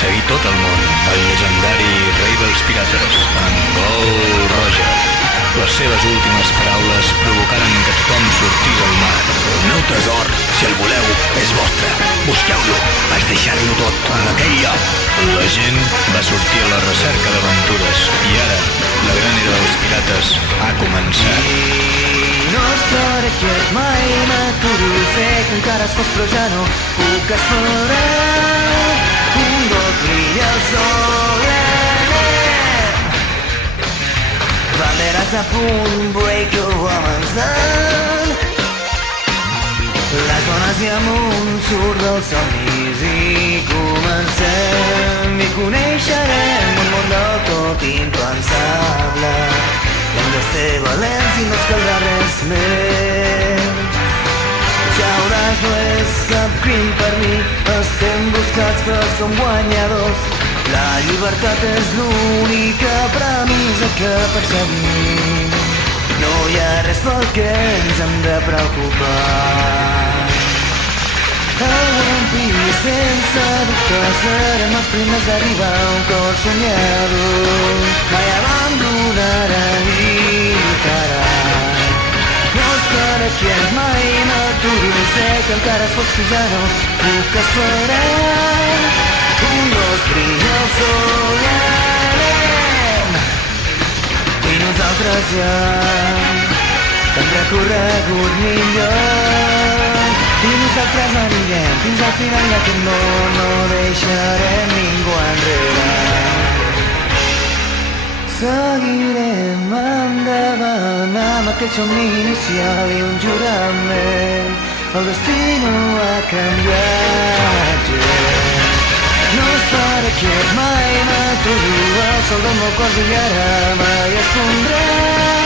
perseguir tot el món, el llegendari rei dels pirates, en Gold Roger. Les seves últimes paraules provocaren que tothom sortís al mar. El meu tresor, si el voleu, és vostre. Busqueu-lo, vaig deixar-lo tot en aquell lloc. La gent va sortir a la recerca d'aventures i ara la gran era dels pirates ha començat. No estaré quiet, mai m'aturo. Sé que encara es fos, però ja no puc esperar. Un dos brilla el sol, banderes a punt, break a woman's done. Les dones i amunt surt dels somnis i comencem i coneixerem un món del tot impensable. Hem de ser valents i no ens caldrà res més. Jaures no és cap crim per mi, estem buscats però som guanyadors. La llibertat és l'única premissa que perseguim. No hi ha res pel que ens hem de preocupar. El One Piece, sense dubte, serem els primers a arribar a un cor somiador. Mai abandonarà ni lluitarà. No estaré quiet, mai m'aturo. Sé que encara es pot, que ja no puc esperar. Un dos brilla el sol i nosaltres ja hem recorregut millor i nosaltres anirem fins al final d'aquest món, no deixarem ningú enrere. Seguirem endavant amb aquest somni inicial i un jurament. El destí no ha canviat gens. No estaré quiet, mai m'aturo. El sol del meu cor brillarà, mai es pondrà.